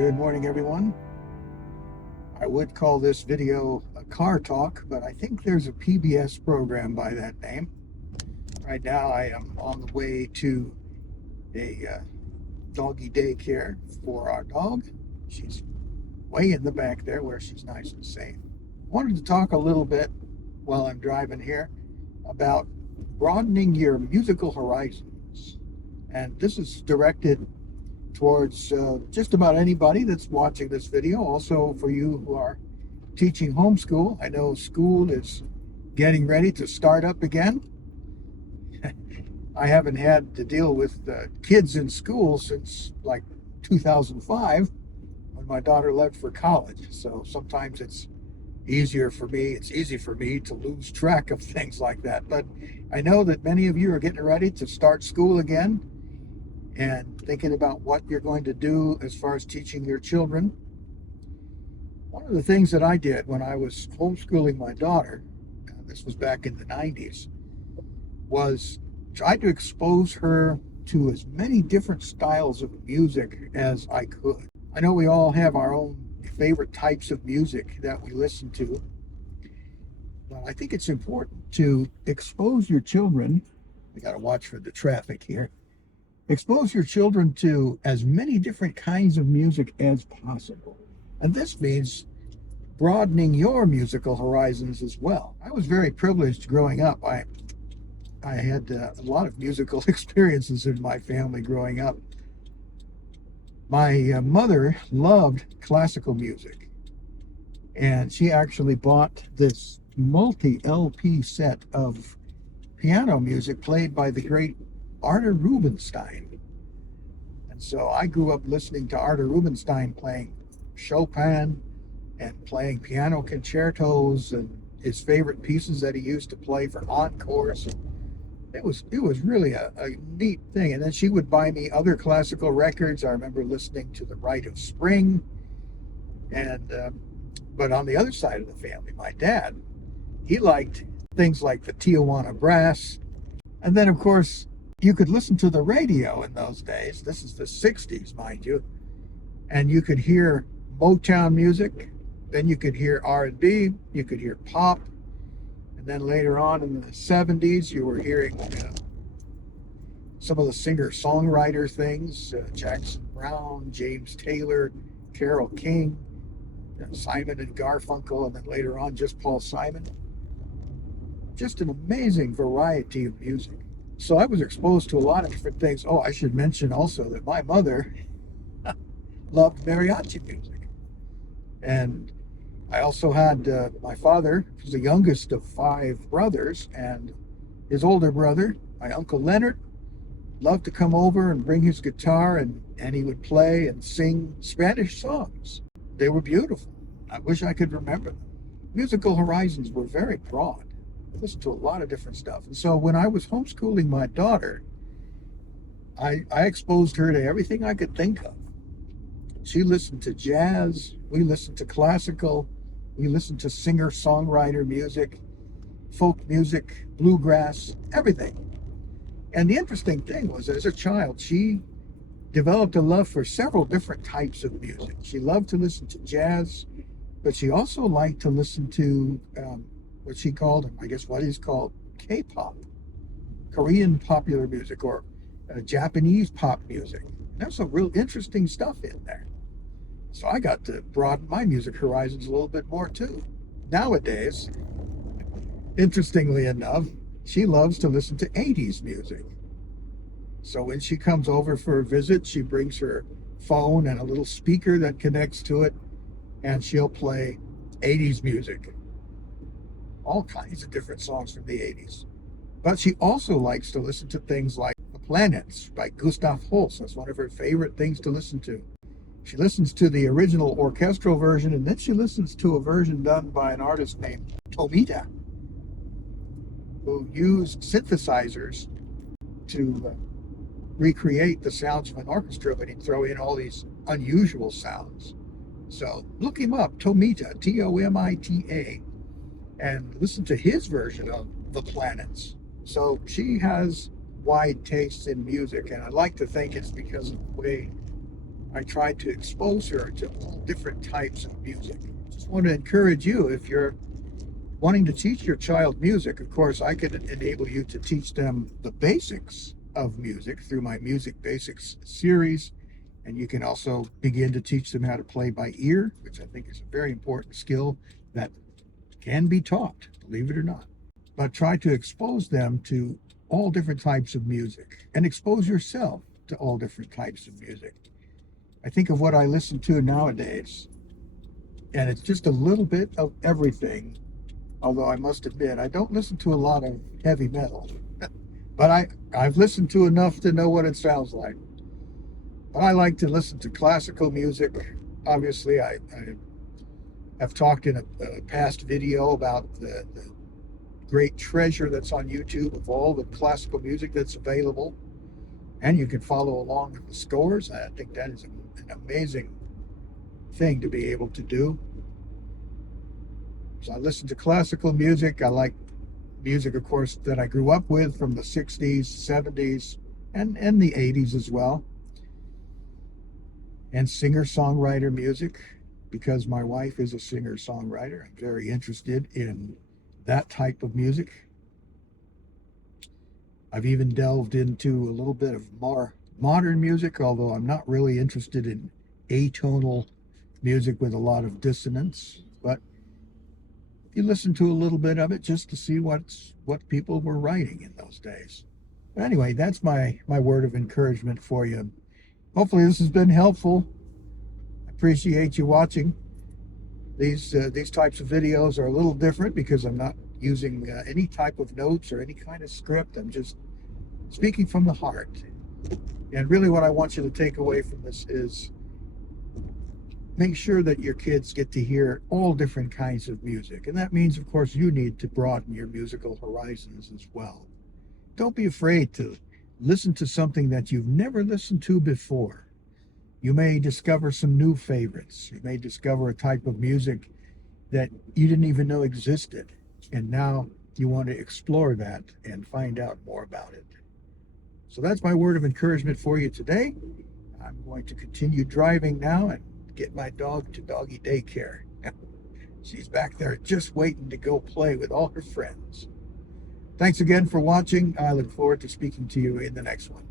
Good morning, everyone. I would call this video a car talk, but I think there's a PBS program by that name. Right now, I am on the way to a doggy daycare for our dog. She's way in the back there where she's nice and safe. Wanted to talk a little bit while I'm driving here about broadening your musical horizons. And this is directed towards just about anybody that's watching this video. Also for you who are teaching homeschool. I know school is getting ready to start up again. I haven't had to deal with kids in school since like 2005 when my daughter left for college. So sometimes it's easy for me to lose track of things like that. But I know that many of you are getting ready to start school again and thinking about what you're going to do as far as teaching your children. One of the things that I did when I was homeschooling my daughter, this was back in the 90s, was try to expose her to as many different styles of music as I could. I know we all have our own favorite types of music that we listen to, but I think it's important to expose your children. We got to watch for the traffic here. Expose your children to as many different kinds of music as possible. And this means broadening your musical horizons as well. I was very privileged growing up. I had a lot of musical experiences in my family growing up. My mother loved classical music, and she actually bought this multi-LP set of piano music played by the great Artur Rubinstein. And so I grew up listening to Artur Rubinstein playing Chopin and playing piano concertos and his favorite pieces that he used to play for encores. It was really a neat thing. And then she would buy me other classical records. I remember listening to The Rite of Spring. And but on the other side of the family, my dad, he liked things like the Tijuana Brass. And then, of course, you could listen to the radio in those days. This is the 60s, mind you. And you could hear Motown music. Then you could hear R&B. You could hear pop. And then later on in the 70s, you were hearing some of the singer-songwriter things, Jackson Browne, James Taylor, Carole King, Simon and Garfunkel, and then later on just Paul Simon. Just an amazing variety of music. So I was exposed to a lot of different things. Oh, I should mention also that my mother loved mariachi music. And I also had my father was the youngest of 5 brothers, and his older brother, my Uncle Leonard, loved to come over and bring his guitar, and he would play and sing Spanish songs. They were beautiful. I wish I could remember them. Musical horizons were very broad. I listened to a lot of different stuff. And so when I was homeschooling my daughter, I exposed her to everything I could think of. She listened to jazz, we listened to classical, we listened to singer-songwriter music, folk music, bluegrass, everything. And the interesting thing was, as a child, she developed a love for several different types of music. She loved to listen to jazz, but she also liked to listen to what she called, I guess what is called K-pop, Korean popular music, or Japanese pop music. There's some real interesting stuff in there. So I got to broaden my music horizons a little bit more too. Nowadays, interestingly enough, she loves to listen to 80s music. So when she comes over for a visit, she brings her phone and a little speaker that connects to it, and she'll play 80s music. All kinds of different songs from the 80s. But she also likes to listen to things like The Planets by Gustav Holst. That's one of her favorite things to listen to. She listens to the original orchestral version, and then she listens to a version done by an artist named Tomita, who used synthesizers to recreate the sounds of an orchestra, but he'd throw in all these unusual sounds. So look him up, Tomita, Tomita, and listen to his version of The Planets. So she has wide tastes in music, and I like to think it's because of the way I try to expose her to all different types of music. Just want to encourage you, if you're wanting to teach your child music, of course, I can enable you to teach them the basics of music through my Music Basics series. And you can also begin to teach them how to play by ear, which I think is a very important skill that can be taught, believe it or not. But try to expose them to all different types of music and expose yourself to all different types of music. I think of what I listen to nowadays, and it's just a little bit of everything. Although I must admit, I don't listen to a lot of heavy metal, but I've listened to enough to know what it sounds like. But I like to listen to classical music. Obviously, I have talked in a past video about the great treasure that's on YouTube of all the classical music that's available. And you can follow along with the scores. I think that is an amazing thing to be able to do. So I listen to classical music. I like music, of course, that I grew up with from the 60s, 70s, and the 80s as well. And singer-songwriter music, because my wife is a singer-songwriter. I'm very interested in that type of music. I've even delved into a little bit of more modern music, although I'm not really interested in atonal music with a lot of dissonance. But you listen to a little bit of it just to see what people were writing in those days. But anyway, that's my word of encouragement for you. Hopefully this has been helpful. I appreciate you watching. These types of videos are a little different because I'm not using any type of notes or any kind of script. I'm just speaking from the heart. And really what I want you to take away from this is make sure that your kids get to hear all different kinds of music. And that means, of course, you need to broaden your musical horizons as well. Don't be afraid to listen to something that you've never listened to before. You may discover some new favorites. You may discover a type of music that you didn't even know existed. And now you want to explore that and find out more about it. So that's my word of encouragement for you today. I'm going to continue driving now and get my dog to doggy daycare. She's back there just waiting to go play with all her friends. Thanks again for watching. I look forward to speaking to you in the next one.